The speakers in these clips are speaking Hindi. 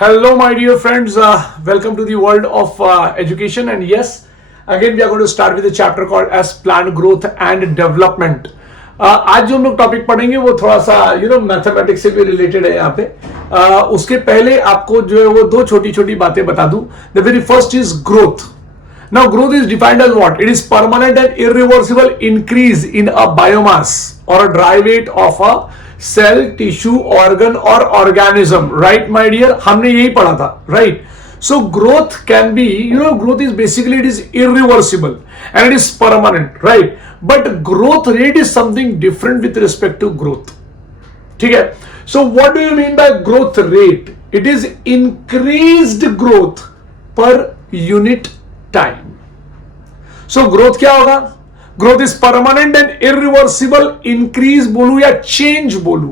Hello, my dear friends. Welcome to the world of education. And yes, again, we are going to start with a chapter called as Planned Growth and Development. आज जो हम लोग टॉपिक पढ़ेंगे वो थोड़ा सा मैथमेटिक्स से भी रिलेटेड है यहाँ पे. उसके पहले आपको जो है वो दो छोटी छोटी बातें बता दूं. The very first is growth. Now, growth is defined as what? It is permanent and irreversible increase in a biomass or a dry weight of a cell, tissue, organ or organism. Right, my dear? हमने यही पढ़ा था, right? So, growth can be, growth is basically, it is irreversible and it is permanent, right? But growth rate is something different with respect to growth. ठीक है? So, what do you mean by growth rate? It is increased growth per unit time. So growth क्या होगा? Growth is permanent and irreversible increase बोलू या change बोलू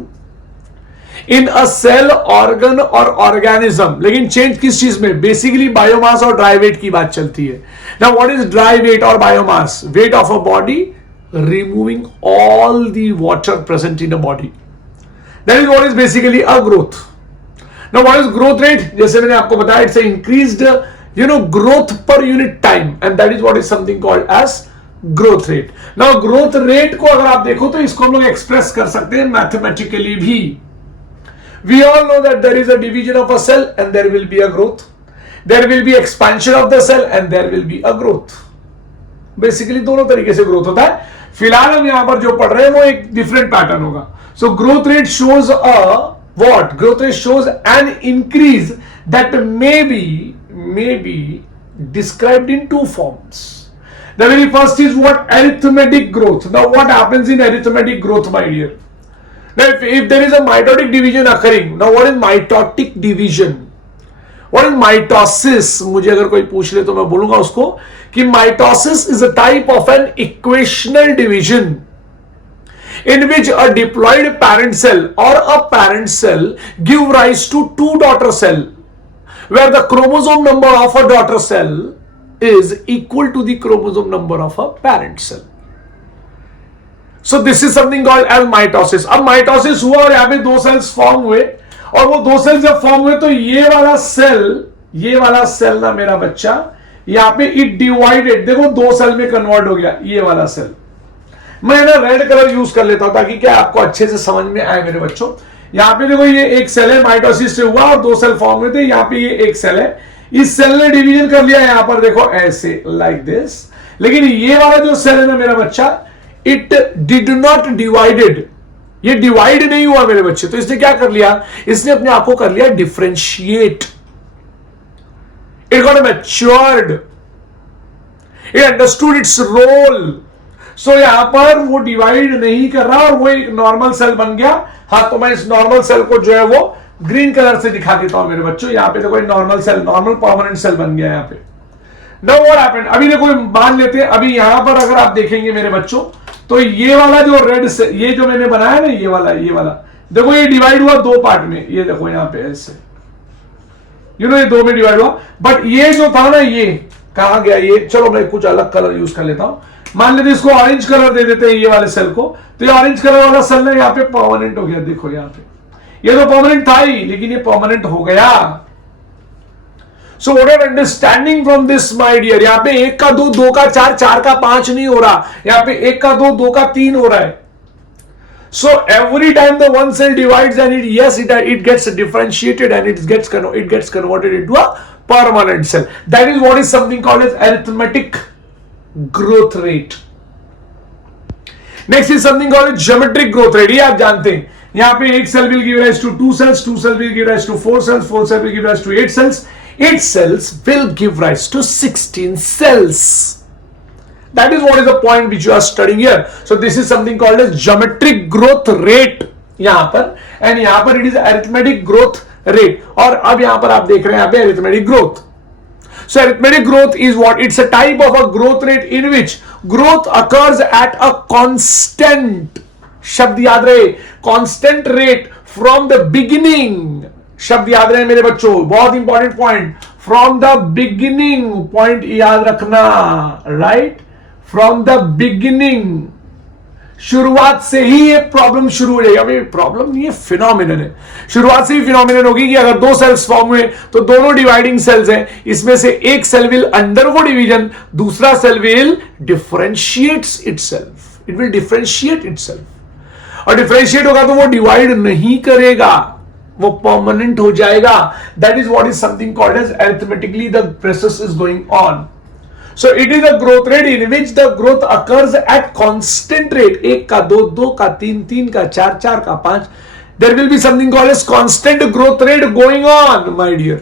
in a cell, organ or organism. लेकिन change किस चीज में? Basically biomass और dry weight की बात चलती है. Now what is dry weight or biomass? Weight of a body removing all the water present in a body. That is what is basically a growth. Now what is growth rate? जैसे मैंने आपको बताया, it's a increased growth per unit time, and that is what is something called as growth rate. Now growth rate को अगर आप देखो तो इसको हम लोग एक्सप्रेस कर सकते हैं मैथमेटिकली भी. We all know that there is a division of a cell and there will be a growth. There will be expansion of the cell and there will be a growth. Basically दोनों तरीके से ग्रोथ होता है. फिलहाल हम यहां पर जो पढ़ रहे हैं वो एक डिफरेंट पैटर्न होगा. So growth rate shows a what? Growth rate shows an increase that may be described in two forms. The very first is what? Arithmetic growth. Now what happens in arithmetic growth, my dear? Now if there is a mitotic division occurring, now what is mitotic division? What is mitosis? मुझे अगर कोई पूछ ले तो मैं बोलूंगा उसको कि mitosis is a type of an equational division in which a diploid parent cell or a parent cell give rise to two daughter cell, where the chromosome number of a daughter cell is equal to the chromosome number of a parent cell. So this is something called as mitosis. अब mitosis हुआ और यहाँ पे दो सेल्स फॉर्म हुए, और वो दो सेल्स जब फॉर्म हुए तो ये वाला सेल ना मेरा बच्चा यहाँ पे इट डिवाइडेड. देखो दो सेल में कन्वर्ट हो गया ये वाला सेल. मैं ना रेड कलर यूज कर लेता हूं ताकि क्या आपको अच्छे से समझ में आए मेरे बच्चों. यहाँ पे देखो ये एक सेल है, माइटोसिस से हुआ और दो सेल फॉर्म हुए थे. यहाँ पे ये एक सेल है, इस सेल ने डिवीजन कर लिया यहाँ पर देखो ऐसे लाइक दिस. लेकिन ये वाला जो सेल है ना मेरा बच्चा, इट डिड नॉट डिवाइडेड, ये डिवाइड नहीं हुआ मेरे बच्चे. तो इसने क्या कर लिया? इसने अपने आप को कर लिया differentiate. It got matured, it understood its role. So यहां पर वो डिवाइड नहीं कर रहा और वो एक नॉर्मल सेल बन गया. हाँ, तो मैं इस नॉर्मल सेल को जो है वो ग्रीन कलर से दिखा देता हूं मेरे बच्चों. यहाँ पे देखो normal cell, normal permanent cell बन गया यहाँ पे. Now what happened? अभी देखो मान लेते हैं, अभी यहां पर अगर आप देखेंगे मेरे बच्चों तो ये वाला जो रेड से, ये जो मैंने बनाया ना ये वाला देखो ये डिवाइड हुआ दो पार्ट में. ये देखो यहाँ पे ऐसे ये दो में डिवाइड हुआ. बट ये जो था ना ये कहां गया? ये चलो मैं कुछ अलग कलर यूज कर लेता हूं. मान लेते इसको ऑरेंज कलर दे देते हैं ये वाले सेल को. तो ये ऑरेंज कलर वाला सेल ना यहाँ पे परमानेंट हो गया. देखो यहाँ पे ये तो परमानेंट था ही, लेकिन ये परमानेंट हो गया. So what are understanding from this my dear? यहाँ पे एक का दो, दो का चार, चार का पांच नहीं हो रहा. यहाँ पे एक का दो, दो का तीन हो रहा है. So every time the one cell divides and it gets differentiated and it gets converted into a permanent cell. That is what is something called as arithmetic growth rate. Next is something called geometric growth rate. ये आप जानते हैं. यहाँ पे एक cell will give rise to two cells will give rise to four cells will give rise to eight cells will give rise to 16 cells. That is what is the point which you are studying here. So this is something called as geometric growth rate यहाँ पर, and यहाँ पर it is arithmetic growth rate. और अब यहाँ पर आप देख रहे हैं यहाँ पे arithmetic growth. So arithmetic growth is what? It's a type of a growth rate in which growth occurs at a constant, शब्द याद रहे, constant rate from the beginning. शब्द याद रहे मेरे बच्चों, बहुत important point. From the beginning, point याद रखना, right? From the beginning. शुरुआत से ही ये प्रॉब्लम शुरू हो जाएगी। अभी प्रॉब्लम नहीं है, फिनोमिनन है। शुरुआत से ही फिनोमिनन होगी कि अगर दो सेल्स फॉर्म हुए तो दोनों डिवाइडिंग सेल्स हैं, इसमें से एक सेल विल अंडरगो डिवीजन, दूसरा cell will differentiates itself, it will differentiate itself. और डिफरेंशिएट होगा तो वो डिवाइड नहीं करेगा, वो परमानेंट हो जाएगा। That is what is something called as arithmetically the process is going on. So it is a growth rate in which the growth occurs at constant rate. एक का दो, दो का तीन, तीन का चार, चार का पांच. There will be something called as constant growth rate going on, my dear.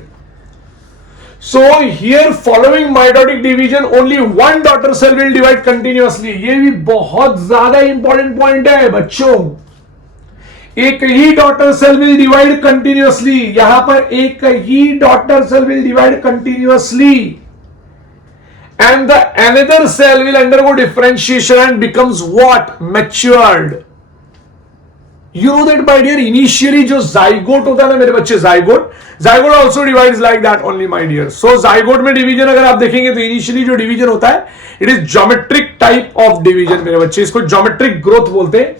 So here following mitotic division only one daughter cell will divide continuously. ये भी बहुत ज्यादा इंपॉर्टेंट पॉइंट है बच्चों। एक ही daughter cell will divide continuously, यहां पर एक ही daughter cell will divide continuously, and the another cell will undergo differentiation and becomes what? Matured. You know that my dear, initially जो zygote होता है ना मेरे बच्चे, zygote also divides like that only my dear. So zygote में division अगर आप देखेंगे तो initially जो division होता है, it is geometric type of division मेरे बच्चे, इसको geometric growth बोलते हैं।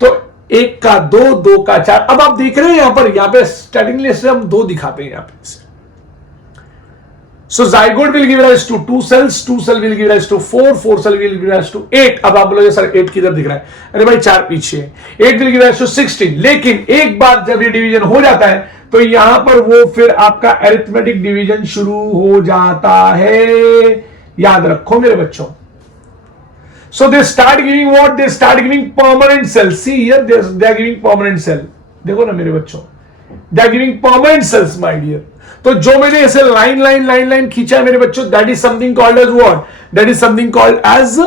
तो एक का दो, दो का चार। अब आप देख रहे हैं यहाँ पे स्टार्टिंगली से हम दो दिखाते हैं यहाँ पे। So zygote will give rise to two cells will give rise to four cell will give rise to 8। अब आप बोलोगे सर 8 किधर दिख रहा है? अरे भाई 4 पीछे है। 8 will give rise to 16। लेकिन एक बार जब ये डिवीजन हो जाता है तो यहां पर वो फिर आपका अरिथमेटिक डिवीजन शुरू हो जाता है, याद रखो मेरे बच्चों। So they start giving what? They start giving permanent cells. See here they are giving permanent cell। देखो ना मेरे बच्चों, they are giving permanent cells my dear। तो जो मैंने ऐसे लाइन खींचा है मेरे बच्चों, that is something called as what? That is something called as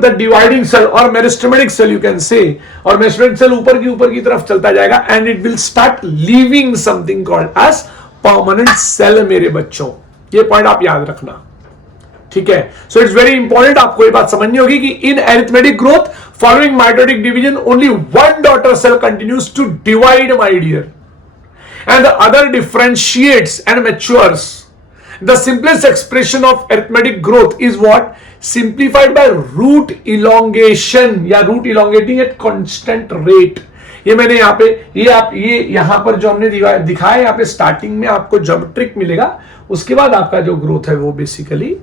the dividing cell और meristematic cell you can say. और मेरिस्टेमेटिक सेल ऊपर की तरफ चलता जाएगा and it will start leaving something called as permanent cell मेरे बच्चों। ये पॉइंट आप याद रखना, ठीक है? सो इट्स वेरी इंपॉर्टेंट, आपको ये बात समझनी होगी कि in arithmetic growth following mitotic division only one daughter cell continues to divide my dear and the other differentiates and matures. The simplest expression of arithmetic growth is what? Simplified by root elongation या root elongating at constant rate। ये मैंने यहाँ पे ये यहाँ पर जो हमने दिखाया यहाँ पे स्टार्टिंग में आपको ज्योमेट्रिक मिलेगा, उसके बाद आपका जो ग्रोथ है वो बेसिकली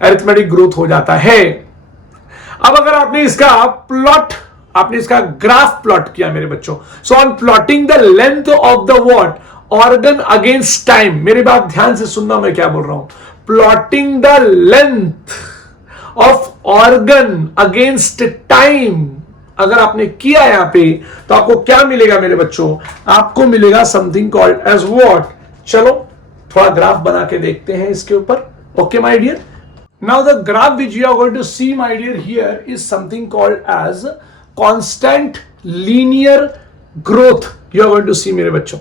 अरिथमेटिक ग्रोथ हो जाता है। अब अगर आपने इसका ग्राफ प्लॉट किया मेरे बच्चों, so on plotting the length of the what? Organ against time. मेरी बात ध्यान से सुनना, मैं क्या बोल रहा हूं। Plotting the length of organ against time अगर आपने किया यहां पे तो आपको क्या मिलेगा मेरे बच्चों? आपको मिलेगा समथिंग कॉल्ड एज व्हाट? चलो थोड़ा ग्राफ बना के देखते हैं इसके ऊपर। Okay my dear, now the graph which you are going to see my dear here is something called as constant linear growth. You are going to see मेरे बच्चों।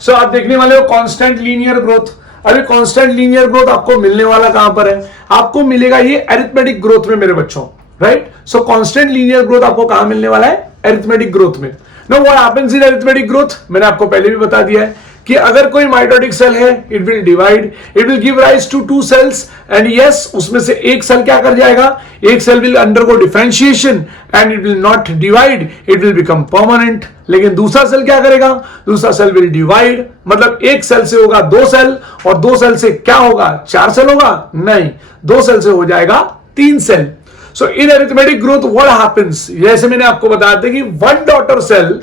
सो आप देखने वाले हो कांस्टेंट लीनियर ग्रोथ। अभी कांस्टेंट लीनियर ग्रोथ आपको मिलने वाला कहां पर है? आपको मिलेगा ये अरिथमेटिक ग्रोथ में मेरे बच्चों, राइट? सो कांस्टेंट लीनियर ग्रोथ आपको कहां मिलने वाला है? अरिथमेटिक ग्रोथ में। Now what happens in arithmetic growth? मैंने आपको पहले भी बता दिया है कि अगर कोई माइटोटिक सेल है, it will divide, it will give rise to two cells and yes, उसमें से एक सेल क्या कर जाएगा? एक cell will undergo differentiation and it will not divide, it will become permanent. लेकिन दूसरा सेल क्या करेगा? दूसरा सेल विल डिवाइड, मतलब एक सेल से होगा दो सेल और दो सेल से क्या होगा? 4 सेल होगा? नहीं, दो सेल से हो जाएगा 3 cell. So in arithmetic growth what happens? जैसे मैंने आपको बताया था कि one daughter cell,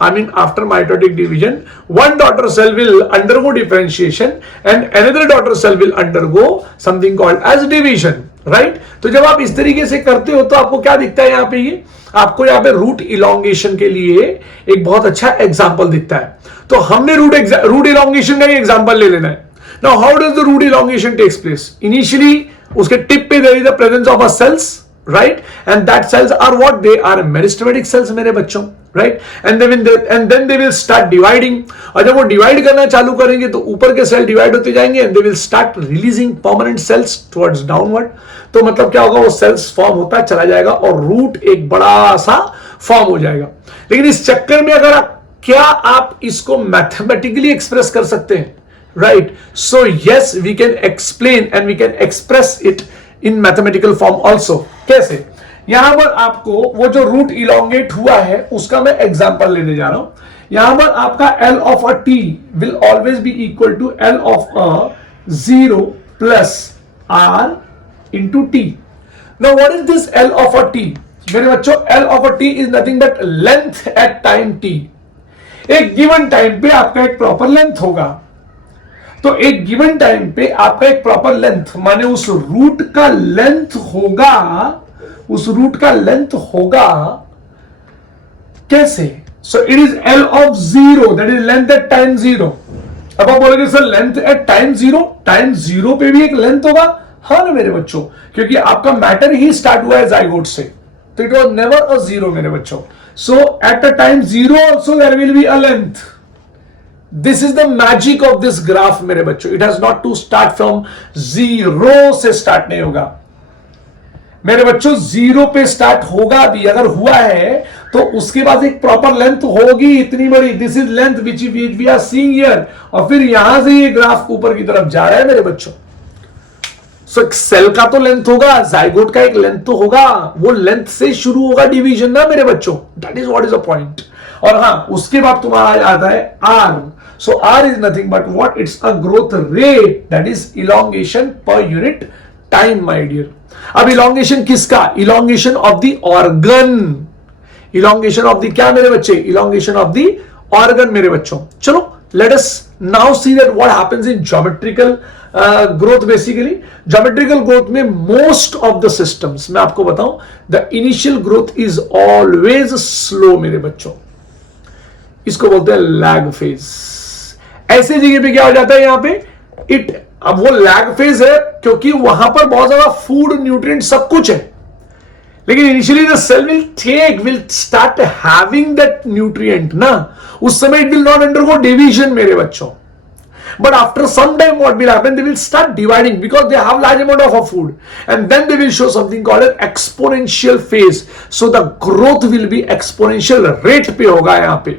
I mean after mitotic division, one daughter cell will undergo differentiation and another daughter cell will undergo something called as division, right? तो जब आप इस तरीके से करते हो तो आपको क्या दिखता है यहाँ पे? ये आपको यहाँ पे रूट इलोंगेशन के लिए एक बहुत अच्छा एग्जाम्पल दिखता है। तो हमने रूट इलोंगेशन का ही एग्जाम्पल ले लेना है। Now how does the root elongation takes place? Initially उसके टिप पे there is the presence of a cells, right? And that cells are what? They are meristematic cells मेरे बच्चों, right? And then they will start dividing। और जब वो डिवाइड करना चालू करेंगे तो ऊपर के सेल डिवाइड होते जाएंगे and they will start releasing permanent cells towards downward। तो मतलब क्या होगा? वो सेल्स फॉर्म होता चला जाएगा और रूट एक बड़ा सा फॉर्म हो जाएगा। लेकिन इस चक्कर में अगर क्या आप इसको मैथमेटिकली एक्सप्रेस कर सकते हैं? Right? So yes, we can explain and we can express it in mathematical form also। कैसे? यहां पर आपको वो जो रूट इलोंगेट हुआ है उसका मैं एग्जांपल लेने जा रहा हूं। यहां पर आपका L of a t will always be equal to L of a 0 plus R into t. Now what is this L of a t? मेरे बच्चों L of a t is nothing but length at time t. एक गिवन टाइम पे आपका एक प्रॉपर लेंथ होगा, तो एक गिवन टाइम पे आपका एक प्रॉपर लेंथ माने उस रूट का लेंथ होगा, उस रूट का लेंथ होगा कैसे? So it is L of 0, that is length at time 0। अब आप बोलोगे sir length at time 0, time 0 पे भी एक लेंथ होगा? हाँ ना मेरे बच्चों, क्योंकि आपका मैटर ही स्टार्ट हुआ है जाइगोट से, तो इट वॉज नेवर अ 0 मेरे बच्चों। So at a time 0 also there will be a length. This is the magic of this graph मेरे बच्चों। It has not to start from 0 से स्टार्ट नहीं होगा मेरे बच्चों, 0 पे स्टार्ट होगा भी, अगर हुआ है तो उसके बाद एक प्रॉपर लेंथ होगी इतनी बड़ी। This is length which we are seeing here, और फिर यहां से ये ग्राफ ऊपर की तरफ जा रहा है मेरे बच्चों। सो सेल का तो लेंथ होगा, जाइगोट का एक लेंथ तो होगा, वो लेंथ से शुरू होगा डिवीजन ना मेरे बच्चों। That is what is a point. और हाँ, उसके बाद तुम्हारा आता है R. So R is nothing but what, it's a growth rate, that is elongation per unit time my dear. अब इलोंगेशन किसका? Elongation of the organ. Elongation of the क्या मेरे बच्चे? इलोंगेशन ऑफ द ऑर्गन मेरे बच्चों। चलो let us now see that what happens in geometrical growth. Basically geometrical growth में मोस्ट ऑफ द सिस्टम्स मैं आपको बताऊं, the initial growth is always slow मेरे बच्चों। इसको बोलते हैं लैग फेज। ऐसे जगह पे क्या हो जाता है यहां पे अब वो लैग फेज है क्योंकि वहां पर बहुत ज्यादा फूड, न्यूट्रिएंट सब कुछ है, लेकिन initially the cell will start having that nutrient ना, उस समय it will not undergo division मेरे बच्चों। But after some time what will happen, they will start dividing because they have large amount of food, and then they will show something called an exponential phase. So the growth will be exponential rate पे होगा यहाँ पे।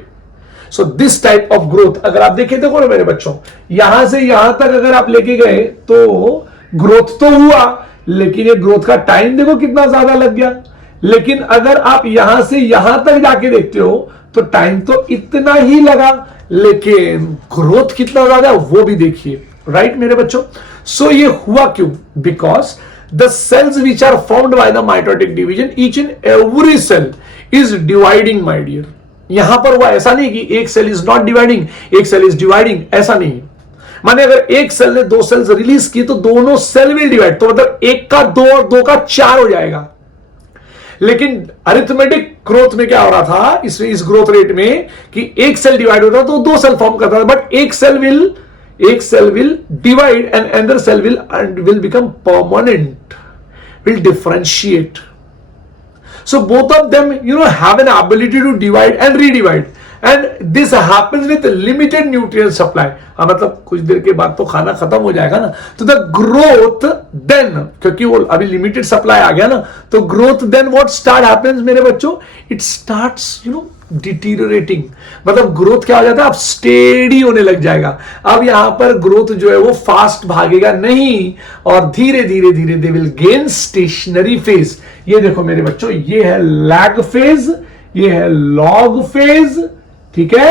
So this type of growth अगर आप देखें, देखो ना मेरे बच्चों, यहां से यहां तक अगर आप लेके गए तो ग्रोथ तो हुआ, लेकिन ये ग्रोथ का टाइम देखो कितना ज्यादा लग गया। लेकिन अगर आप यहां से यहां तक जाके देखते हो तो टाइम तो इतना ही लगा, लेकिन ग्रोथ कितना ज्यादा वो भी देखिए, राइट मेरे बच्चों। सो ये हुआ क्यों? Because the cells which are formed by the mitotic division, each and every cell is dividing my dear. यहां पर हुआ ऐसा नहीं कि एक सेल इज नॉट डिवाइडिंग, एक सेल इज डिवाइडिंग, ऐसा नहीं। माने अगर एक सेल ने 2 सेल्स रिलीज की तो दोनों सेल विल डिवाइड, तो मतलब 1 का 2 और 2 का 4 हो जाएगा। लेकिन अरिथमेटिक ग्रोथ में क्या हो रहा था इस ग्रोथ रेट में कि एक सेल डिवाइड होता तो 2 सेल फॉर्म करता था, बट एक cell will divide and another cell will become permanent, will differentiate. So both of them, have an ability to divide and redivide, and this happens with limited nutrient supply. हाँ, मतलब कुछ देर के बाद तो खाना खत्म हो जाएगा ना, तो the growth then, क्योंकि वो अभी लिमिटेड सप्लाई आ गया ना, तो growth then what start happens मेरे बच्चों, it starts डिटीरियोरेटिंग। मतलब ग्रोथ क्या हो जाता है, अब स्टेडी होने लग जाएगा। अब यहां पर ग्रोथ जो है वो फास्ट भागेगा नहीं, और धीरे धीरे धीरे they will gain stationary phase. ये देखो मेरे बच्चों, ये है लैग फेज, ये है लॉग फेज, ठीक है,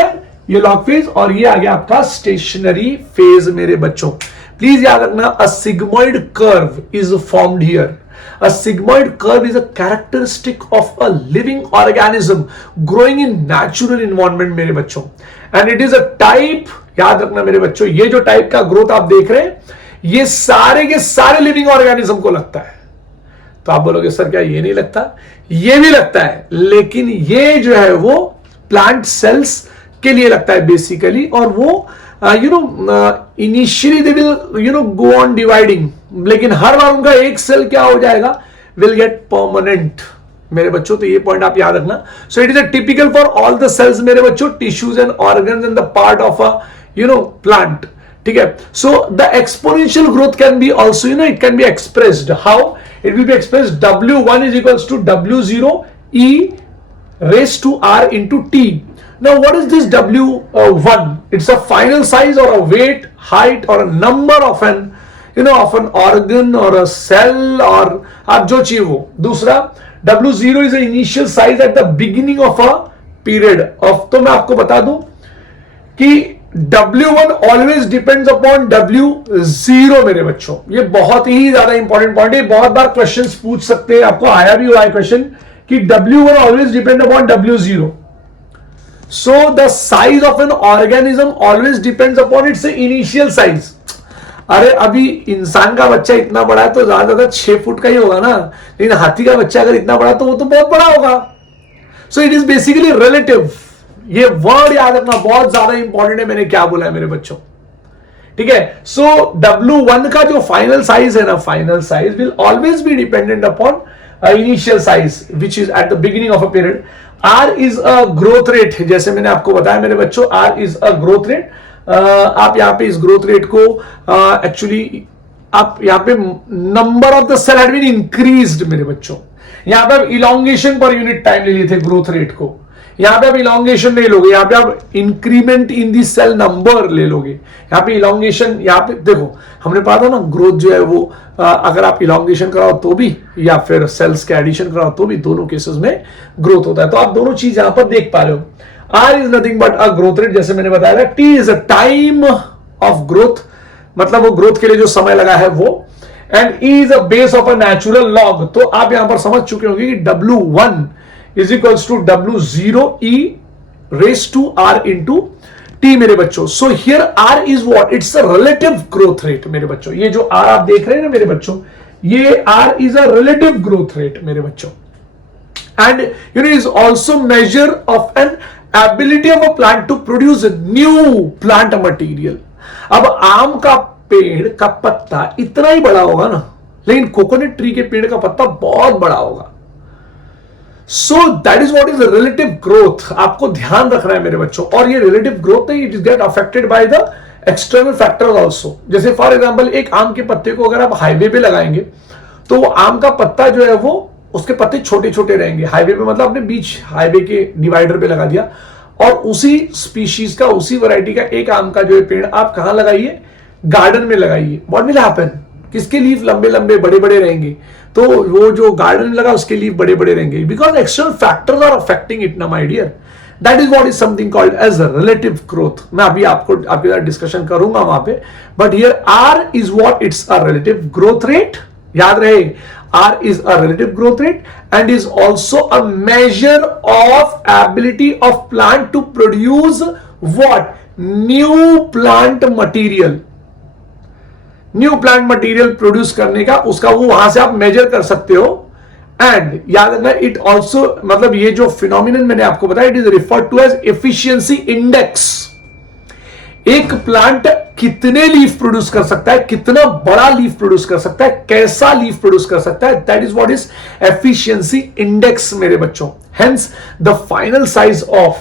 ये लॉग फेज, और ये आ गया आपका स्टेशनरी फेज मेरे बच्चों। प्लीज याद रखना, a sigmoid curve is formed here. A sigmoid curve is a characteristic of a living organism growing in natural environment मेरे बच्चों, and it is a type, याद रखना मेरे बच्चों, ये जो टाइप का ग्रोथ आप देख रहे हैं ये सारे के सारे लिविंग ऑर्गेनिज्म को लगता है। तो आप बोलोगे सर क्या ये नहीं लगता? ये भी लगता है, लेकिन ये जो है वो प्लांट सेल्स के लिए लगता है बेसिकली, और वो initially they will go on dividing, लेकिन हर बार उनका एक सेल क्या हो जाएगा, विल गेट परमानेंट मेरे बच्चों। तो ये पॉइंट आप याद रखना। So it is a typical for all the cells मेरे बच्चों, tissues and organs and the part of a plant, ठीक है। So the exponential growth can be also it can be expressed how, it will be expressed W1 is equals to W0 E raised to R into T. Now what is this W1? It's a final size or a weight, height or a number of an of an organ or a cell, और आप जो चाहिए वो। दूसरा W0 is initial size at the beginning of a period of, तो मैं आपको बता दूं कि W1 always depends upon W0 मेरे बच्चों। ये बहुत ही ज्यादा इंपॉर्टेंट पॉइंट है, बहुत बार क्वेश्चंस पूछ सकते हैं, आपको आया भी हुआ है क्वेश्चन कि W1 always depend upon W0। So the size of an organism always depends upon its initial size. अरे अभी इंसान का बच्चा इतना बड़ा है तो ज्यादा ज्यादा 6 फुट का ही होगा ना, लेकिन हाथी का बच्चा अगर इतना बड़ा तो वो तो बहुत बड़ा होगा। सो इट इज बेसिकली रिलेटिव। ये वर्ड याद रखना बहुत ज्यादा इंपॉर्टेंट है, मैंने क्या बोला है मेरे बच्चों, ठीक है। सो W1 का जो फाइनल साइज है ना, final size will always be dependent upon initial size which is at the beginning of a period. R is a growth rate, जैसे मैंने आपको बताया मेरे बच्चों, R is a growth rate. आप यहां पे इस ग्रोथ रेट को एक्चुअली आप यहां पे number of the cell had been increased मेरे बच्चों। यहां पे आप इलोंगेशन पर यूनिट टाइम ले लिए थे ग्रोथ रेट को, यहां पे आप इलोंगेशन नहीं लोगे, यहां पे आप increment in the cell number ले लोगे। यहां पे इलोंगेशन, यहां पे देखो हमने पढ़ा था ना, ग्रोथ जो है वो अगर आप इलोंगेशन कराओ तो भी या फिर सेल्स के एडिशन कराओ तो भी, दोनों केसेस में ग्रोथ होता है। तो आप दोनों चीज यहां पर देख पा रहे हो। R is nothing but a growth rate, जैसे मैंने बताया। T is a time of growth, मतलब वो ग्रोथ के लिए जो समय लगा है वो। And E is a base of a natural log. तो आप यहां पर समझ चुके होंगे कि W1 is equals to W0 E raised to R into T मेरे बच्चों। So here R is what? It's a relative growth rate मेरे बच्चों। ये जो R आप देख रहे हैं ना मेरे बच्चों, ये R is a relative growth rate मेरे बच्चों। And you know, is also measure of an ability of a plant to produce new plant material। अब आम का पेड़ का पत्ता इतना ही बड़ा होगा ना, लेकिन कोकोनट ट्री के पेड़ का पत्ता बहुत बड़ा होगा। So that is what is relative growth. आपको ध्यान रखना है मेरे बच्चों। और ये रिलेटिव ग्रोथ नहीं, it is get affected by the external factors also. जैसे फॉर एग्जांपल एक आम के पत्ते को अगर आप हाईवे पे लगाएंगे तो वो आम का पत्ता जो है वो, उसके पत्ते छोटे छोटे रहेंगे। हाईवे पे मतलब आपने बीच हाईवे के डिवाइडर पे लगा दिया, और उसी स्पीशीज का, उसी वैरायटी का एक आम का जो है पेड़ आप कहां लगाइए, गार्डन में लगाइए। व्हाट विल हैपन, किसके लीफ लंबे लंबे बड़े बड़े रहेंगे, तो वो जो गार्डन में लगा उसके लीफ बड़े बड़े रहेंगे, because external factors are affecting it ना my dear. That is what is something called as relative growth. मैं अभी आपको आपके साथ डिस्कशन करूंगा वहां पे, but here R is what, it's a relative growth rate. याद रहे, R is a relative growth rate and is also a measure of ability of plant to produce what, new plant material. New plant material produce करने का, उसका वो वहां से आप मेजर कर सकते हो। एंड याद रखना, इट ऑल्सो, मतलब ये जो फिनोमिनन मैंने आपको बताया, it is referred to as efficiency index. एक प्लांट कितने लीफ प्रोड्यूस कर सकता है, कितना बड़ा लीफ प्रोड्यूस कर सकता है, कैसा लीफ प्रोड्यूस कर सकता है, that is what is efficiency index मेरे बच्चों। Hence the final size of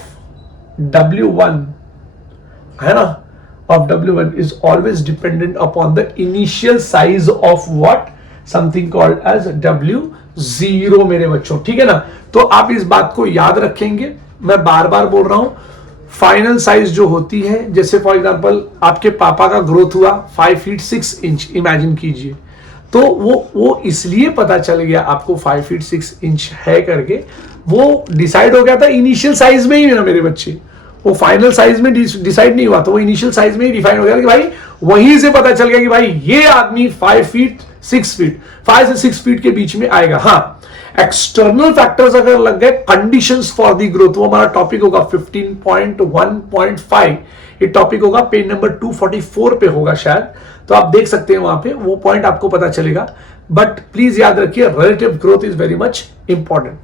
W1 है ना, of W1 is always dependent upon the initial size of what, something called as W0 मेरे बच्चों, ठीक है ना। तो आप इस बात को याद रखेंगे, मैं बार बार बोल रहा हूं, फाइनल साइज जो होती है, जैसे फॉर एग्जांपल आपके पापा का ग्रोथ हुआ 5 फीट 6 इंच, इमेजिन कीजिए, तो वो इसलिए पता चल गया आपको 5 फीट 6 इंच है करके, वो डिसाइड हो गया था इनिशियल साइज में ही ना मेरे बच्चे, वो फाइनल साइज में डिसाइड नहीं हुआ, तो वो इनिशियल साइज में ही डिफाइन हो गया कि भाई, वहीं से पता चल गया कि भाई ये आदमी 5 फीट 6 फीट 5 से 6 फीट के बीच में आएगा। हाँ, एक्सटर्नल फैक्टर्स अगर लग गए, कंडीशंस फॉर द ग्रोथ, वो हमारा टॉपिक होगा 15.1.5। ये टॉपिक होगा पेज नंबर 244 पे होगा शायद, तो आप देख सकते हैं वहां पे, वो पॉइंट आपको पता चलेगा। बट प्लीज याद रखिए, relative growth is very much important.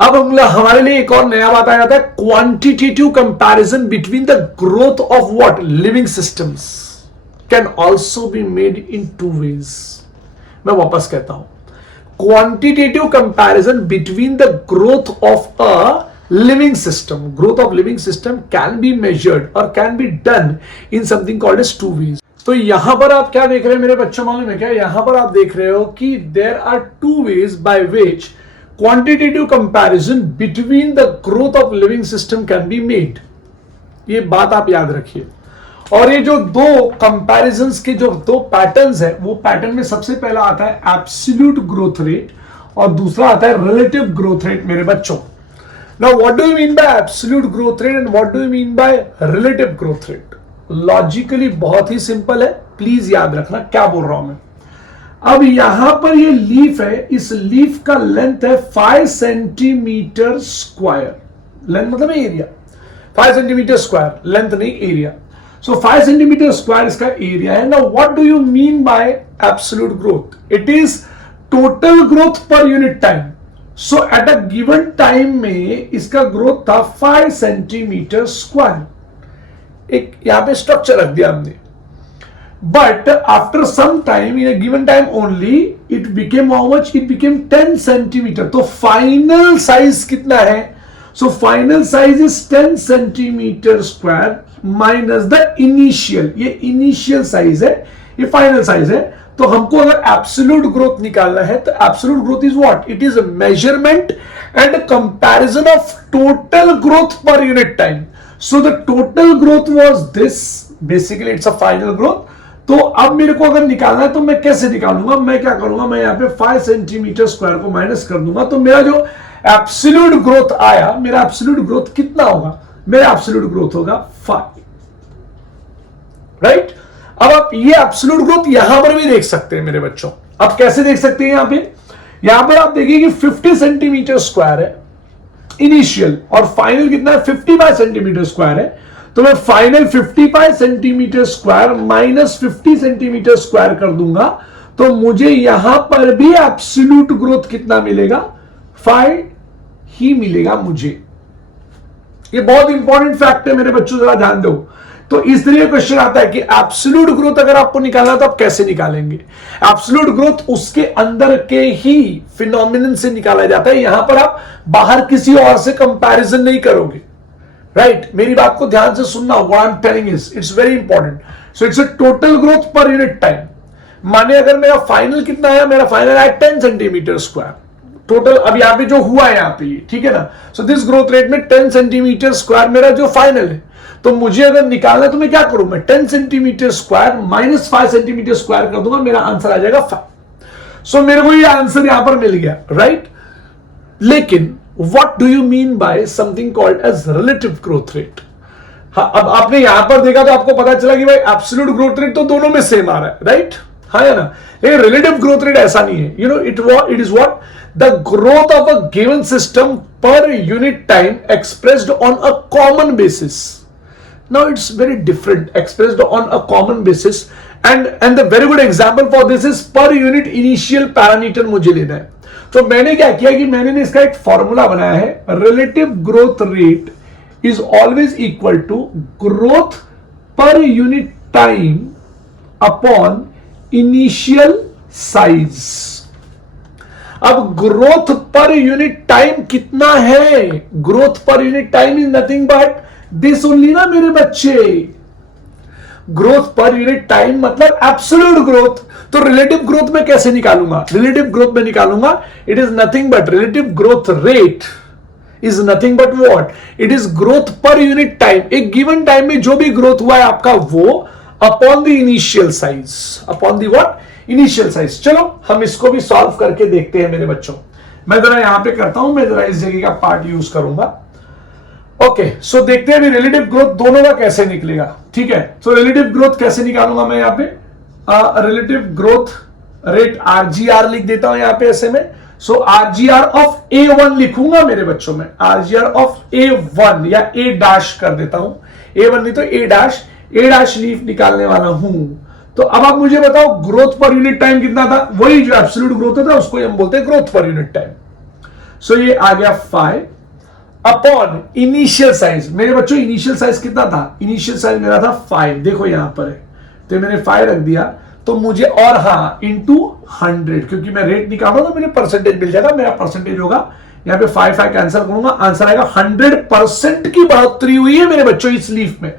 अब हमारे लिए एक और नया बात आ जाता है, quantitative comparison between the growth of what, living systems can also be made in 2 ways. मैं वापस कहता हूं, quantitative comparison between the growth of a living system, growth of living system can be measured और can be done in something called as 2 ways. तो यहां पर आप क्या देख रहे हैं मेरे बच्चों, मालूम है क्या, यहां पर आप देख रहे हो कि there are 2 ways by which quantitative comparison between the growth of living system can be made। ये बात आप याद रखिए। और ये जो 2 comparisons के जो 2 पैटर्न्स है, वो पैटर्न में सबसे पहला आता है एब्सोल्यूट ग्रोथ रेट और दूसरा आता है रिलेटिव ग्रोथ रेट मेरे बच्चों। Now what do you mean by absolute growth rate and what do you mean by relative growth rate? Logically बहुत ही सिंपल है, प्लीज याद रखना क्या बोल रहा हूं मैं। अब यहां पर ये लीफ है, इस लीफ का लेंथ है 5 सेंटीमीटर स्क्वायर। लेंथ मतलब एरिया, 5 सेंटीमीटर स्क्वायर, लेंथ नहीं एरिया। सो 5 सेंटीमीटर स्क्वायर इसका एरिया है। Now what do you mean by absolute growth? It is total growth per unit time. So at a given time में इसका ग्रोथ था 5 सेंटीमीटर स्क्वायर। एक यहां पे स्ट्रक्चर रख दिया हमने, but after some time in a given time only it became how much? It became 10 centimeter. तो final size कितना है? So final size is 10 centimeter square minus the initial. ये initial size है, ये final size है। तो हमको अगर absolute growth निकालना है तो absolute growth is what? It is a measurement and a comparison of total growth per unit time. So the total growth was this. Basically it's a final growth. तो अब मेरे को अगर निकालना है तो मैं कैसे निकालूंगा? मैं क्या करूंगा, मैं यहाँ पे 5 सेंटीमीटर स्क्वायर को माइनस कर दूंगा, तो मेरा जो एब्सोल्यूट ग्रोथ आया, मेरा एब्सोल्यूट ग्रोथ कितना होगा? मेरा एब्सोल्यूट ग्रोथ होगा 5, राइट? अब आप ये एब्सोल्यूट ग्रोथ यहां पर भी देख सकते हैं मेरे बच्चों। अब कैसे देख सकते हैं? यहां पर आप देखिए कि 50 सेंटीमीटर स्क्वायर है इनिशियल और फाइनल कितना है? 55 सेंटीमीटर स्क्वायर है। तो मैं final 55 centimetre square minus 50 centimetre square कर दूंगा, तो मुझे यहां पर भी एब्सोल्यूट ग्रोथ कितना मिलेगा? 5 ही मिलेगा मुझे। ये बहुत इंपॉर्टेंट फैक्ट है मेरे बच्चों, जरा ध्यान दो। तो इस तरह क्वेश्चन आता है कि एब्सोल्यूट ग्रोथ अगर आपको निकालना तो आप कैसे निकालेंगे? एब्सोल्यूट ग्रोथ उसके अंदर के ही फिनोमिनन से निकाला जाता है। यहां पर आप बाहर किसी और से कंपैरिजन नहीं करोगे, राइट? मेरी बात को ध्यान से सुनना। What I am telling is it's very important. So it's a total growth per unit time. माने अगर मेरा फाइनल कितना है? मेरा फाइनल है 10 सेंटीमीटर स्क्वायर टोटल। अब यहां पे जो हुआ है यहां पे, ठीक है ना? सो दिस ग्रोथ रेट में 10 सेंटीमीटर स्क्वायर मेरा जो फाइनल है। तो मुझे अगर निकालना तो मैं क्या करूं? मैं 10 centimetre square minus 5 centimetre square कर दूंगा, मेरा आंसर आ जाएगा 5। सो मेरे को ये आंसर यहां पर मिल गया, राइट? लेकिन what do you mean by something called as relative growth rate? हाँ, अब आपने यहां पर देखा तो आपको पता चला कि भाई एब्सोल्यूट ग्रोथ रेट तो दोनों में सेम आ रहा है, राइट? हाँ या ना? लेकिन रिलेटिव ग्रोथ रेट ऐसा नहीं है। You know it is what? The growth of a given system पर unit time expressed on a common basis. Now it's very different, expressed on a common basis, and the very good example for this is per unit initial parameter मुझे लेना है। तो मैंने क्या किया कि मैंने इसका एक फॉर्मूला बनाया है। Relative growth rate is always equal to growth per unit time upon initial size. अब ग्रोथ पर यूनिट टाइम कितना है? Growth per unit time is nothing but this only ना मेरे बच्चे। ग्रोथ पर यूनिट टाइम मतलब एब्सोल्यूट ग्रोथ। तो रिलेटिव ग्रोथ में कैसे निकालूंगा? रिलेटिव ग्रोथ में निकालूंगा, it is nothing but relative growth rate is nothing but what? It is growth per unit time. एक गिवन टाइम में जो भी ग्रोथ हुआ है आपका वो upon the initial size, upon the what? Initial size. चलो हम इसको भी सॉल्व करके देखते हैं मेरे बच्चों। मैं जरा यहां पे करता हूं, मैं जरा इस जगह का पार्ट यूज करूंगा। ओके, सो देखते हैं रिलेटिव ग्रोथ दोनों का कैसे निकलेगा, ठीक है? सो रिलेटिव ग्रोथ कैसे निकालूंगा मैं यहां पे? रिलेटिव ग्रोथ रेट आरजीआर लिख देता हूं यहां पे ऐसे में। सो आरजीआर ऑफ A1 लिखूंगा मेरे बच्चों में, आरजीआर ऑफ A1 या A डैश कर देता हूं, A1 नहीं तो A डैश लीफ निकालने वाला हूं। तो अब आप मुझे बताओ ग्रोथ पर यूनिट टाइम कितना था? वही जो एब्सोल्यूट ग्रोथ होता है उसको हम बोलते हैं ग्रोथ पर यूनिट टाइम। सो ये आ गया 5 अपॉन इनिशियल साइज। मेरे बच्चों इनिशियल साइज कितना था? इनिशियल साइज मेरा था 5, देखो यहां पर है, तो मैंने 5 रख दिया। तो मुझे और हाँ इंटू 100, क्योंकि मैं रेट निकालूंगा तो मुझे परसेंटेज मिल जाएगा। मेरा परसेंटेज होगा यहां पे 5 कैंसिल करूंगा, आंसर आएगा 100% की बढ़ोतरी हुई है मेरे बच्चों इस लीफ में।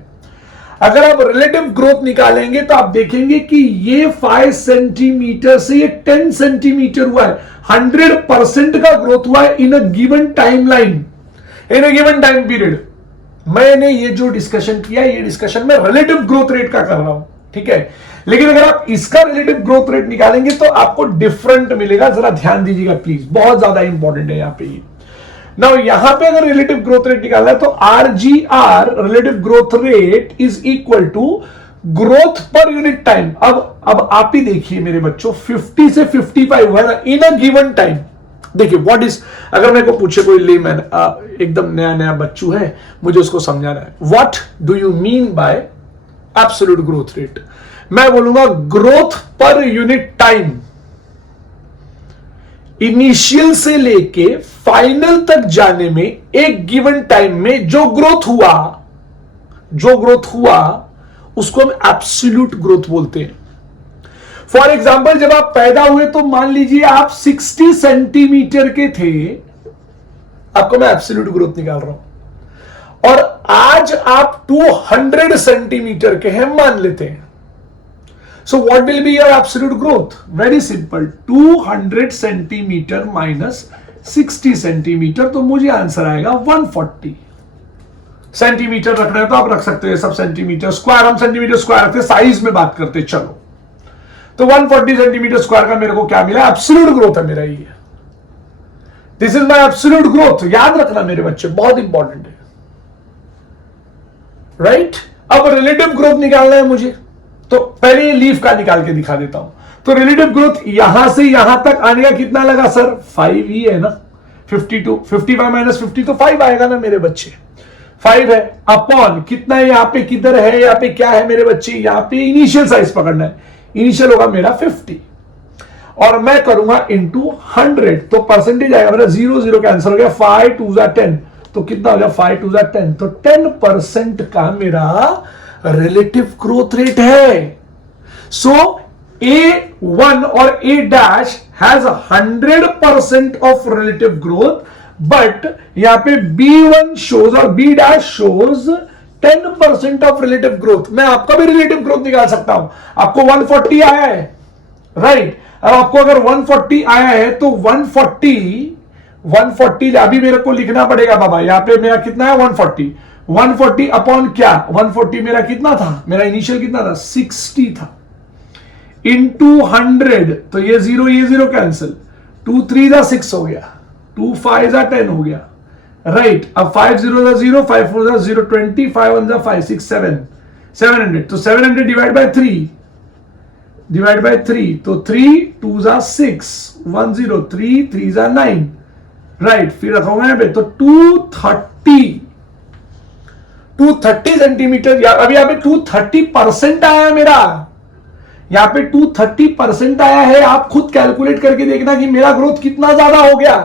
अगर आप रिलेटिव ग्रोथ निकालेंगे तो आप देखेंगे कि ये 5 सेंटीमीटर से ये 10 सेंटीमीटर हुआ है। 100% का ग्रोथ हुआ है in a given time line, in a given time period. मैंने ये जो डिस्कशन किया, ये डिस्कशन में रिलेटिव ग्रोथ रेट का कर रहा हूं, ठीक है? लेकिन अगर आप इसका रिलेटिव ग्रोथ रेट निकालेंगे तो आपको डिफरेंट मिलेगा। जरा ध्यान दीजिएगा प्लीज, बहुत ज्यादा इंपॉर्टेंट है यहां पे। नाउ यहां पे अगर रिलेटिव ग्रोथ रेट निकालना है तो RGR relative growth rate is equal to growth per unit time. अब आप ही देखिए मेरे बच्चों, 50 से 55 हुआ ना इन अ गिवन टाइम। देखिए व्हाट इज, अगर मेरे को पूछे कोई लेमैन, एकदम नया बच्चू है, मुझे उसको समझाना है, what do you mean by absolute growth rate, मैं बोलूंगा growth per unit time initial से लेके फाइनल तक जाने में एक गिवन टाइम में जो ग्रोथ हुआ उसको हम एब्सोल्यूट ग्रोथ बोलते हैं। फॉर एग्जाम्पल, जब आप पैदा हुए तो मान लीजिए आप 60 सेंटीमीटर के थे, आपको मैं एब्सोल्यूट ग्रोथ निकाल रहा हूं, और आज आप 200 सेंटीमीटर के हैं मान लेते हैं। So what will be your absolute growth? Very simple, 200 centimetre minus 60 centimetre, तो मुझे आंसर आएगा 140 सेंटीमीटर। रखना है तो आप रख सकते हैं सब सेंटीमीटर स्क्वायर, हम सेंटीमीटर स्क्वायर रखते हैं, साइज में बात करते हैं। चलो, तो 140 सेंटीमीटर स्क्वायर का मेरे को क्या मिला? एब्सोल्यूट ग्रोथ है मेरा ये। This is my absolute growth, याद रखना मेरे बच्चे, बहुत इंपॉर्टेंट है, राइट? अब रिलेटिव ग्रोथ निकालना है मुझे, तो पहले ये लीफ का निकाल के दिखा देता हूं। तो रिलेटिव ग्रोथ यहां से यहां तक आने का कितना लगा सर? 5 ही है ना, 52, 55 माइनस 50 तो 5 आएगा ना मेरे बच्चे, 5 है, अपॉन कितना है यहां पे, किधर है यहां पे, क्या है मेरे बच्चे, यहां पे इनिशियल साइज पकड़ना है, इनिशियल होगा मेरा 50 और मैं करूंगा इंटू 100, तो परसेंटेज आएगा मेरा 0 0 कैंसिल हो गया, 5 2 10, तो कितना हो गया 5 2 10, तो 10% का मेरा रिलेटिव ग्रोथ रेट है। सो A1 और A dash has 100% of relative growth, but यहां पे B1 शोज और B dash shows 10% of relative growth. मैं आपका भी रिलेटिव ग्रोथ निकाल सकता हूं। आपको 140 आया है, राइट? अब आपको अगर 140 आया है तो 140 अभी मेरे को लिखना पड़ेगा बाबा, यहां पे मेरा कितना है 140 अपॉन क्या, 140 मेरा कितना था, मेरा इनिशियल कितना था 60 था, इंटू 100, तो ये 0 कैंसिल, 2 3 6 हो गया, 2 5 10 हो गया, राइट? अब 5 0 0, 5 4 0, 20, 5 1 5 6 7, 700, तो 700 डिवाइड बाय 3, तो 3 2 6, 1 0, 3 3 9, राइट? फिर रखूंगा यहां पे, तो 230 सेंटीमीटर, अभी यहां पे 230% आया मेरा, यहां पे 230% आया है। आप खुद कैलकुलेट करके देखना कि मेरा ग्रोथ कितना ज्यादा हो गया।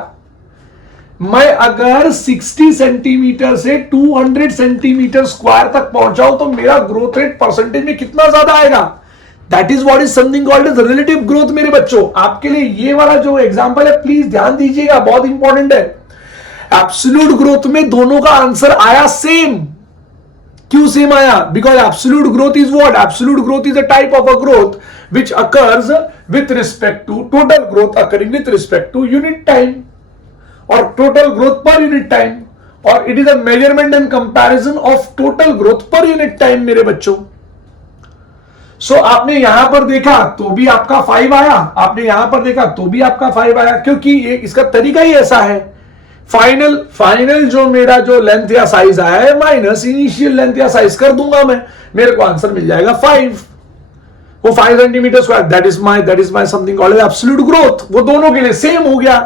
मैं अगर 60 सेंटीमीटर से 200 सेंटीमीटर स्क्वायर तक पहुंचाऊं तो मेरा ग्रोथ रेट परसेंटेज में कितना ज्यादा आएगा? That is what is something called as relative growth. मेरे बच्चों, आपके लिए ये वाला जो एग्जांपल है प्लीज ध्यान दीजिएगा, बहुत इंपॉर्टेंट है। एब्सोल्यूट ग्रोथ में दोनों का आंसर आया सेम। क्यों सेम आया? Because absolute growth is what? Absolute growth is a type of a growth which occurs with respect to total growth occurring with respect to unit time, और total growth per unit time, और it is a measurement and comparison of total growth per unit time मेरे बच्चों। सो आपने यहां पर देखा तो भी आपका 5 आया, आपने यहां पर देखा तो भी आपका 5 आया, क्योंकि इसका तरीका ही ऐसा है। फाइनल जो मेरा जो लेंथ या साइज आया है माइनस इनिशियल लेंथ या साइज कर दूंगा मैं, मेरे को आंसर मिल जाएगा 5। वो 5 centimetre square, that is my something called absolute growth. वो दोनों के लिए सेम हो गया,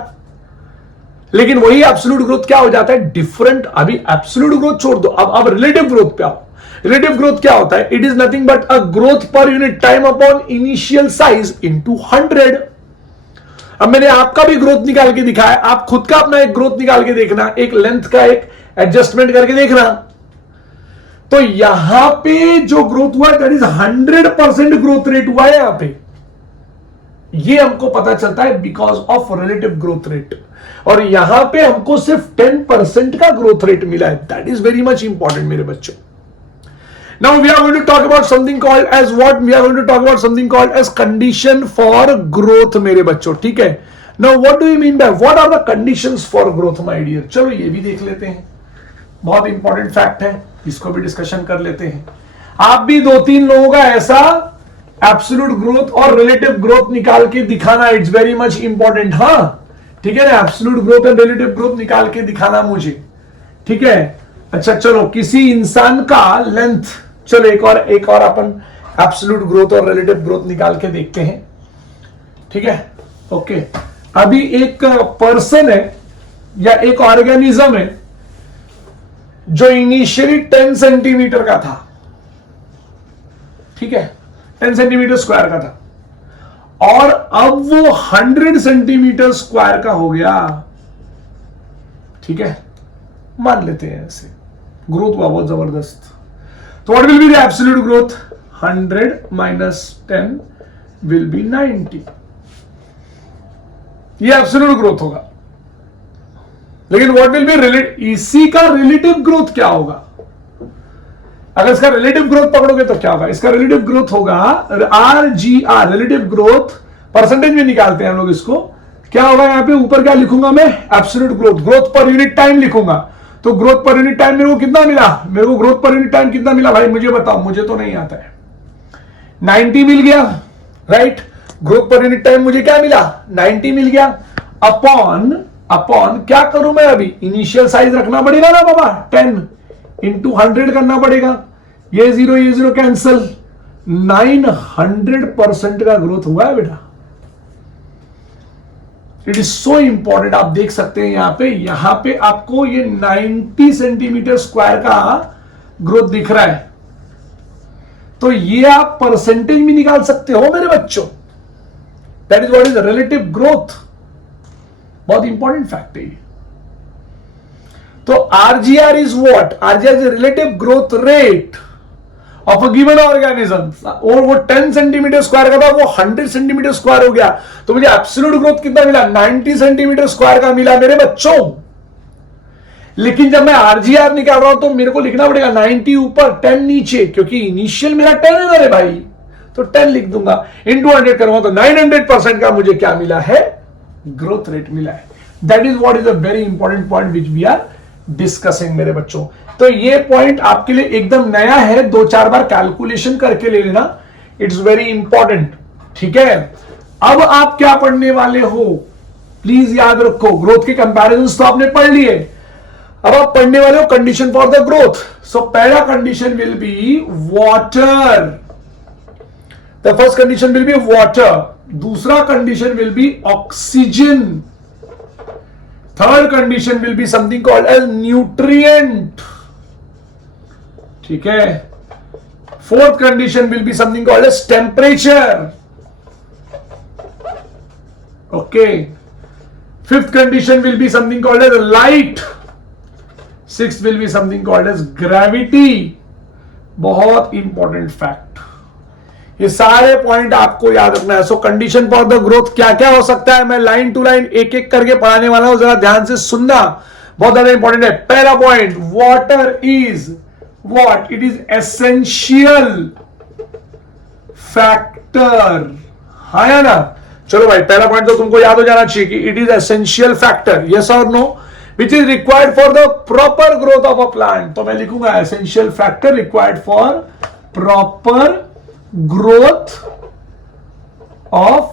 लेकिन वही एब्सोल्यूट ग्रोथ क्या हो जाता है? डिफरेंट। अभी एब्सोल्यूट ग्रोथ छोड़ दो, अब रिलेटिव ग्रोथ पे आओ। रिलेटिव ग्रोथ क्या होता है? It is nothing but a growth per unit time upon initial size into 100। अब मैंने आपका भी ग्रोथ निकाल के दिखाया, आप खुद का अपना एक ग्रोथ निकाल के देखना, एक लेंथ का एक एडजस्टमेंट करके देखना। तो यहां पे जो ग्रोथ हुआ दैट इज 100% ग्रोथ रेट हुआ है यहां पे। ये हमको पता चलता है because of relative growth rate, और यहां पे हमको सिर्फ 10% का ग्रोथ रेट मिला है। That is very much important मेरे बच्चों। Now we are going to talk about something called as what? We are going to talk about something called as condition for growth मेरे बच्चों, ठीक है? Now what do you mean by what are the conditions for growth my dear? चलो ये भी देख लेते हैं, बहुत इंपॉर्टेंट फैक्ट है, इसको भी डिस्कशन कर लेते हैं। आप भी 2-3 लोगों का ऐसा एब्सोल्यूट ग्रोथ और रिलेटिव ग्रोथ निकाल के दिखाना, इट्स वेरी मच इंपॉर्टेंट। हाँ ठीक है ना, एब्सोल्यूट ग्रोथ और रिलेटिव ग्रोथ निकाल के दिखाना मुझे, ठीक है। अच्छा चलो, किसी इंसान का लेंथ, चलो एक और अपन एब्सोल्यूट ग्रोथ और रिलेटिव ग्रोथ निकाल के देखते हैं, ठीक है। ओके, अभी एक पर्सन है या एक ऑर्गेनिज्म है जो इनिशियली 10 सेंटीमीटर का था, ठीक है, 10 सेंटीमीटर स्क्वायर का था, और अब वो 100 सेंटीमीटर स्क्वायर का हो गया, ठीक है, मान लेते हैं ऐसे। ग्रोथ हुआ बहुत जबरदस्त, तो what will be the absolute growth? 100 minus 10 will be 90, ये एब्सोल्यूट ग्रोथ होगा। लेकिन व्हाट विल बी इसी का रिलेटिव ग्रोथ क्या होगा? अगर इसका रिलेटिव ग्रोथ पकड़ोगे तो क्या होगा? इसका रिलेटिव ग्रोथ होगा RGR, रिलेटिव ग्रोथ परसेंटेज में निकालते हैं हम लोग इसको। क्या होगा यहां पे ऊपर क्या लिखूंगा मैं? Absolute growth, growth per unit time लिखूंगा। तो ग्रोथ पर यूनिट टाइम मेरे को कितना मिला? मेरे को ग्रोथ पर यूनिट टाइम कितना मिला भाई मुझे बताओ, मुझे तो नहीं आता है। 90 मिल गया, right. Growth per unit time मुझे क्या मिला? 90 मिल गया। अपॉन क्या करूं मैं? अभी इनिशियल साइज रखना पड़ेगा ना बाबा, 10 इंटू 100 करना पड़ेगा। ये जीरो कैंसल, 900% का ग्रोथ हुआ है बेटा। It is so important. आप देख सकते हैं यहां पे आपको ये 90 सेंटीमीटर स्क्वायर का ग्रोथ दिख रहा है, तो ये आप परसेंटेज में निकाल सकते हो मेरे बच्चों। That is what is relative growth. बहुत इंपॉर्टेंट फैक्ट है ये। तो RGR is what? RGR is relative growth rate of a given organism. और वो 10 सेंटीमीटर स्क्वायर का था, वो 100 सेंटीमीटर स्क्वायर हो गया, तो मुझे एब्सोल्यूट ग्रोथ कितना मिला? 90 सेंटीमीटर स्क्वायर का मिला मेरे बच्चों। लेकिन जब मैं RGR निकाल रहा हूं तो मेरे को लिखना पड़ेगा 90 ऊपर 10 नीचे, क्योंकि इनिशियल मेरा 10 है ना रे भाई, तो 10 लिख दूंगा। इंटू 100 करूंगा तो 900% का मुझे क्या मिला है? ग्रोथ रेट मिला है। That is what is a very important point which we are discussing मेरे बच्चों। तो ये पॉइंट आपके लिए एकदम नया है, 2-4 बार कैलकुलेशन करके ले लेना, इट्स वेरी इंपॉर्टेंट, ठीक है। अब आप क्या पढ़ने वाले हो प्लीज याद रखो, ग्रोथ के कंपैरिजंस तो आपने पढ़ लिए, अब आप पढ़ने वाले हो condition for the growth. So पहला condition will be water, the first condition will be water, दूसरा condition will be oxygen, third condition will be something called as nutrient, ठीक है। Fourth condition will be something called as temperature, okay. Fifth condition will be something called as light, sixth will be something called as gravity. बहुत इंपॉर्टेंट फैक्ट, ये सारे पॉइंट आपको याद रखना है। सो कंडीशन फॉर द ग्रोथ क्या क्या हो सकता है, मैं लाइन टू लाइन एक एक करके पढ़ाने वाला हूं, जरा ध्यान से सुनना, बहुत ज्यादा इंपॉर्टेंट है। पहला point, water is what? It is essential factor, हाँ या ना? चलो भाई, पहला पॉइंट तो तुमको याद हो जाना चाहिए कि it is essential factor, yes और no, which is required for the proper growth of a plant. तो मैं लिखूंगा essential factor required for proper growth of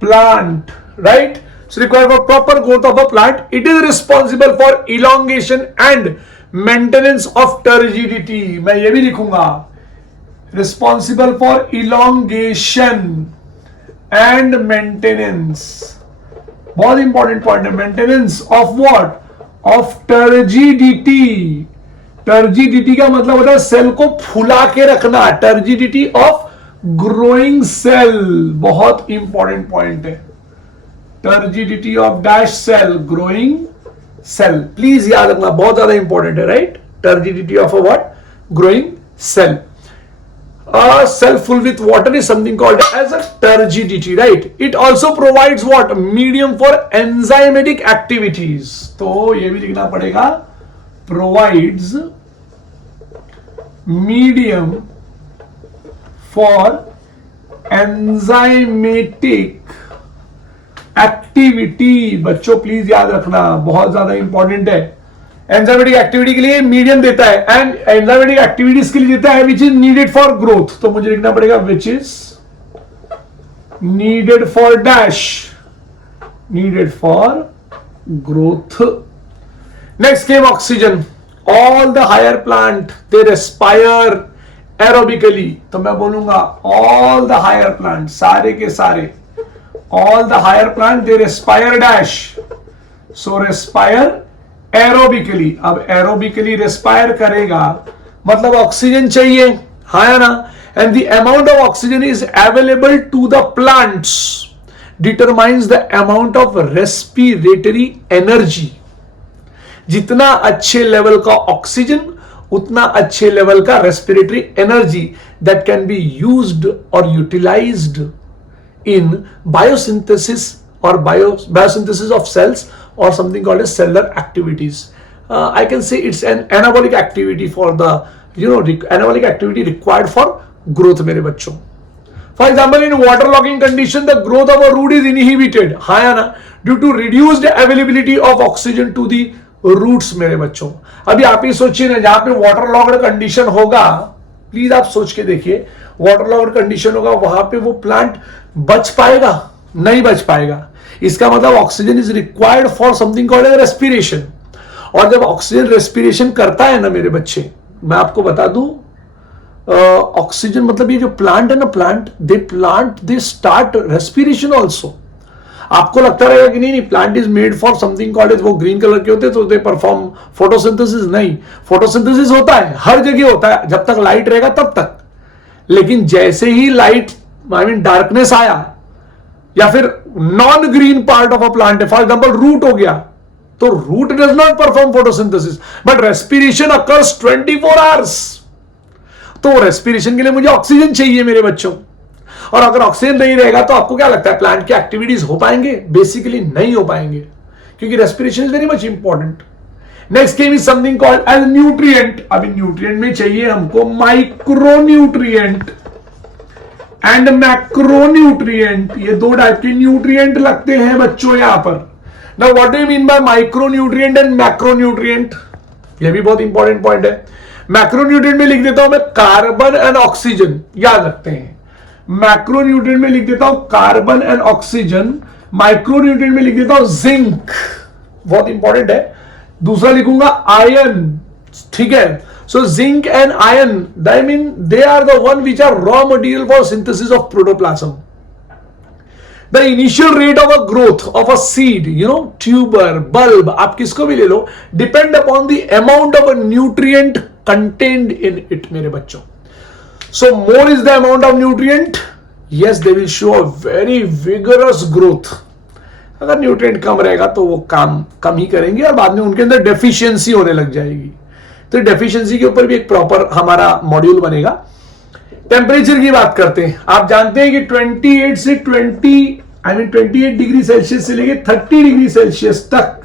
plant, right? So required for proper growth of a plant. It is responsible for elongation and maintenance of turgidity. मैं ये भी लिखूंगा, responsible for elongation and maintenance. बहुत इंपॉर्टेंट पॉइंट है, maintenance of what? Of turgidity. Turgidity का मतलब होता है सेल को फुला के रखना, टर्जिडिटी ऑफ ग्रोइंग सेल, बहुत इंपॉर्टेंट पॉइंट है। Turgidity of dash cell, growing cell, please याद रखना, बहुत ज्यादा इंपॉर्टेंट है, right? Turgidity of a what? Growing cell. A cell full with water is something called as a turgidity, right? It also provides what? Medium for enzymatic activities. तो ये भी लिखना पड़ेगा, provides medium for enzymatic activity. बच्चों प्लीज याद रखना, बहुत ज्यादा इंपॉर्टेंट है। एंजाइमेटिक एक्टिविटी के लिए मीडियम देता है एंड एंजाइमेटिक एक्टिविटीज के लिए देता है which is needed for growth. तो मुझे लिखना पड़ेगा which is needed for dash, needed for growth. Next came oxygen. All the higher plant they respire aerobically. तो मैं बोलूंगा all the higher plant, सारे के सारे, all the higher plant they respire dash. So respire aerobically. अब aerobically respire करेगा मतलब ऑक्सीजन चाहिए, हाँ है ना? And the amount of oxygen is available to the plants determines the amount of respiratory energy. जितना अच्छे लेवल का ऑक्सीजन उतना अच्छे लेवल का respiratory energy that can be used और यूटिलाइज्ड इन बायोसिंथेसिस और बायोसिंथेसिस ऑफ सेल्स और something called as cellular activities. I can say it's an anabolic activity for the anabolic activity required for growth मेरे बच्चों. For example, in waterlogging condition, the growth of a root is inhibited. हाँ या ना? Due to reduced availability of oxygen to the roots मेरे बच्चों. अभी आप ही सोचिए ना, जहां पे waterlogged condition होगा, प्लीज आप सोच के देखिए, waterlogged condition होगा, वहां पे वो प्लांट बच पाएगा? नहीं बच पाएगा. इसका मतलब oxygen is required for something called as respiration. और जब ऑक्सीजन रेस्पिरेशन करता है ना मेरे बच्चे, मैं आपको बता दूं, ऑक्सीजन मतलब ये जो प्लांट है ना, दे स्टार्ट रेस्पिरेशन ऑल्सो. आपको लगता रहेगा कि नहीं plant is made for something called as, वो ग्रीन कलर के होते तो दे परफॉर्म फोटोसिंथेसिस. नहीं, फोटोसिंथेसिस होता है, हर जगह होता है, जब तक लाइट रहेगा तब तक. लेकिन जैसे ही लाइट डार्कनेस आया या फिर non green part of a plant है, फॉर एग्जांपल रूट हो गया, तो root does not perform photosynthesis but respiration occurs 24 hours. तो रेस्पिरेशन के लिए मुझे ऑक्सीजन चाहिए मेरे बच्चों. और अगर ऑक्सीजन नहीं रहेगा तो आपको क्या लगता है प्लांट की एक्टिविटीज हो पाएंगे? बेसिकली नहीं हो पाएंगे, क्योंकि respiration is very much important. Next came is something called as nutrient. अभी न्यूट्रिएंट में चाहिए हमको माइक्रोन्यूट्रिएंट एंड मैक्रोन्यूट्रिएंट. ये दो टाइप के न्यूट्रिएंट लगते हैं बच्चों यहां पर. Now what do you mean by micronutrient and macronutrient? ये भी बहुत इंपॉर्टेंट पॉइंट है. मैक्रोन्यूट्रिएंट में लिख देता हूं मैं कार्बन एंड ऑक्सीजन, याद रखते हैं. मैक्रोन्यूट्रिएंट में लिख देता हूं कार्बन एंड ऑक्सीजन, माइक्रोन्यूट्रिएंट में लिख देता हूं जिंक, बहुत इंपॉर्टेंट है. दूसरा लिखूंगा आयरन, ठीक है. So zinc and iron, I mean they are the one which are raw material for synthesis of protoplasm. The initial rate of a growth of a seed, tuber, bulb, आप किसको भी ले लो, depend upon the amount of a nutrient contained in it मेरे बच्चों. So more is the amount of nutrient, yes they will show a very vigorous growth. अगर न्यूट्रिएंट कम रहेगा तो वो काम कम ही करेंगे और बाद में उनके अंदर डेफिशिएंसी होने लग जाएगी. तो डेफिशिएंसी के ऊपर भी एक प्रॉपर हमारा मॉड्यूल बनेगा. टेम्परेचर की बात करते हैं. आप जानते हैं कि 28 से 28 डिग्री सेल्सियस से लेके 30 डिग्री सेल्सियस तक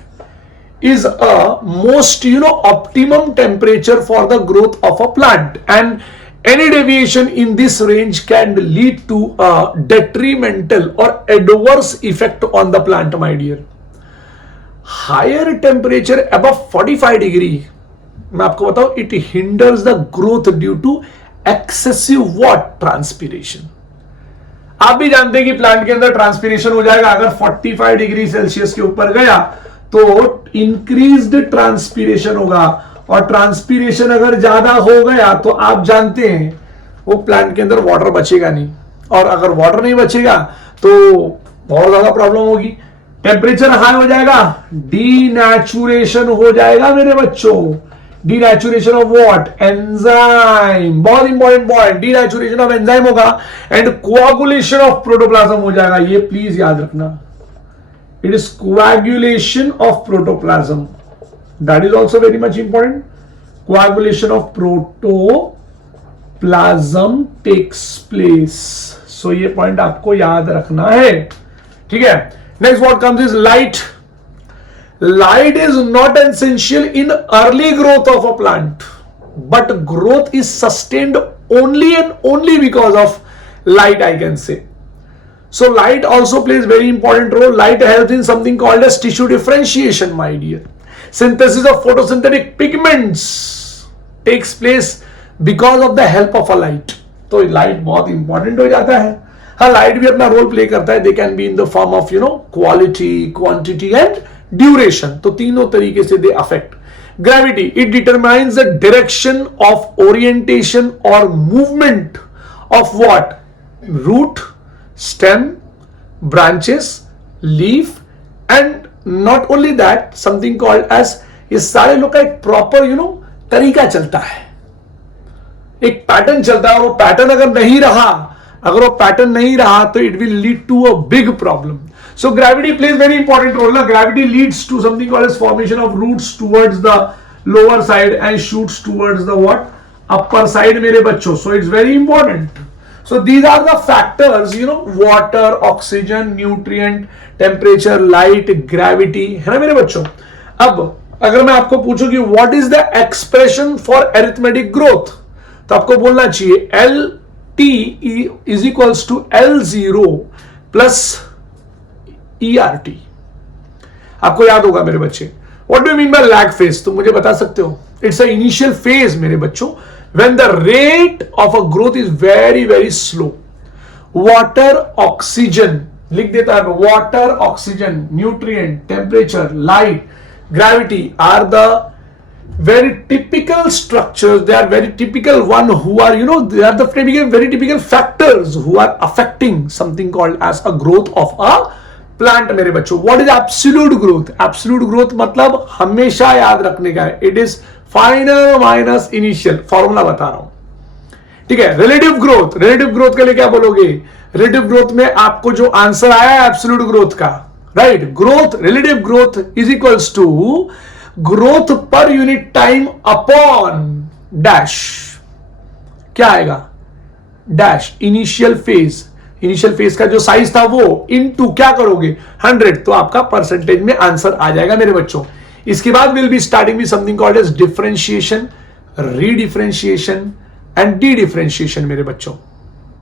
is a most optimum temperature for the growth of a plant, and any deviation in this range can lead to a detrimental or adverse effect on the plant, my dear. Higher temperature above 45 degree, मैं आपको बताऊं, it hinders the growth due to excessive what? Transpiration. आप भी जानते हैं कि प्लांट के अंदर ट्रांसपिरेशन हो जाएगा अगर 45 डिग्री सेल्सियस के ऊपर गया तो इंक्रीज्ड ट्रांसपिरेशन होगा, और ट्रांसपिरेशन अगर ज्यादा हो गया तो आप जानते हैं वो प्लांट के अंदर वाटर बचेगा नहीं, और अगर वाटर नहीं बचेगा तो बहुत ज्यादा प्रॉब्लम होगी. टेम्परेचर हाई हो जाएगा, डीनेचुरेशन हो जाएगा मेरे बच्चों. Denaturation of what? एंजाइम, बहुत important point. Denaturation of enzyme होगा एंड कोआगुलेशन ऑफ प्रोटोप्लाज्म हो जाएगा. ये प्लीज याद रखना, it is coagulation of protoplasm, that is also very much important. Coagulation of protoplasm takes place. So ये पॉइंट आपको याद रखना है, ठीक है. Next what comes is light. Light is not essential in early growth of a plant, but growth is sustained only and only because of light, I can say. So light also plays very important role. Light helps in something called as tissue differentiation, my dear. Synthesis of photosynthetic pigments takes place because of the help of a light. तो light बहुत important हो जाता है. हाँ, लाइट भी अपना रोल प्ले करता है, they can be in the form of quality, quantity and duration, तो तीनों तरीके से they affect. Gravity, it determines the direction of orientation और movement of what, root, stem, branches, leaf and not only that, something called as, ये सारे लोग का एक प्रॉपर तरीका चलता है, एक पैटर्न चलता है. वो पैटर्न अगर नहीं रहा, तो it will lead to a big problem. So gravity plays very important role ना. Gravity leads to something called as formation of roots towards the lower side and shoots towards the what, upper side मेरे बच्चों. So it's very important. So these are the factors, water, oxygen, nutrient, temperature, light, gravity, है ना मेरे बच्चों. अब अगर मैं आपको पूछूं कि what is the expression for arithmetic growth, तो आपको बोलना चाहिए LT is equals to L0 plus ERT. आपको याद होगा मेरे बच्चे. What do you mean by lag phase? तुम मुझे बता सकते हो. It's a initial phase मेरे बच्चों, when the rate of a growth is very very slow. Water, oxygen, लिख देता है, water, oxygen, nutrient, temperature, light, gravity are the very typical structures. They are very typical one who are they are the very typical factors who are affecting something called as a growth of a plant मेरे बच्चों. What is absolute growth? Absolute growth मतलब हमेशा याद रखने का है, it is final minus initial, formula बता रहा हूं, ठीक है. रिलेटिव ग्रोथ के लिए क्या बोलोगे? रिलेटिव ग्रोथ में आपको जो आंसर आया है एब्सोल्यूट ग्रोथ का, right. Growth, relative growth is equals to growth per unit time upon dash. क्या आएगा? डैश. इनिशियल फेज का जो साइज था वो इनटू क्या करोगे? 100, तो आपका परसेंटेज में आंसर आ जाएगा मेरे बच्चों. इसके बाद will be starting with something called as differentiation, redifferentiation and dedifferentiation मेरे बच्चों.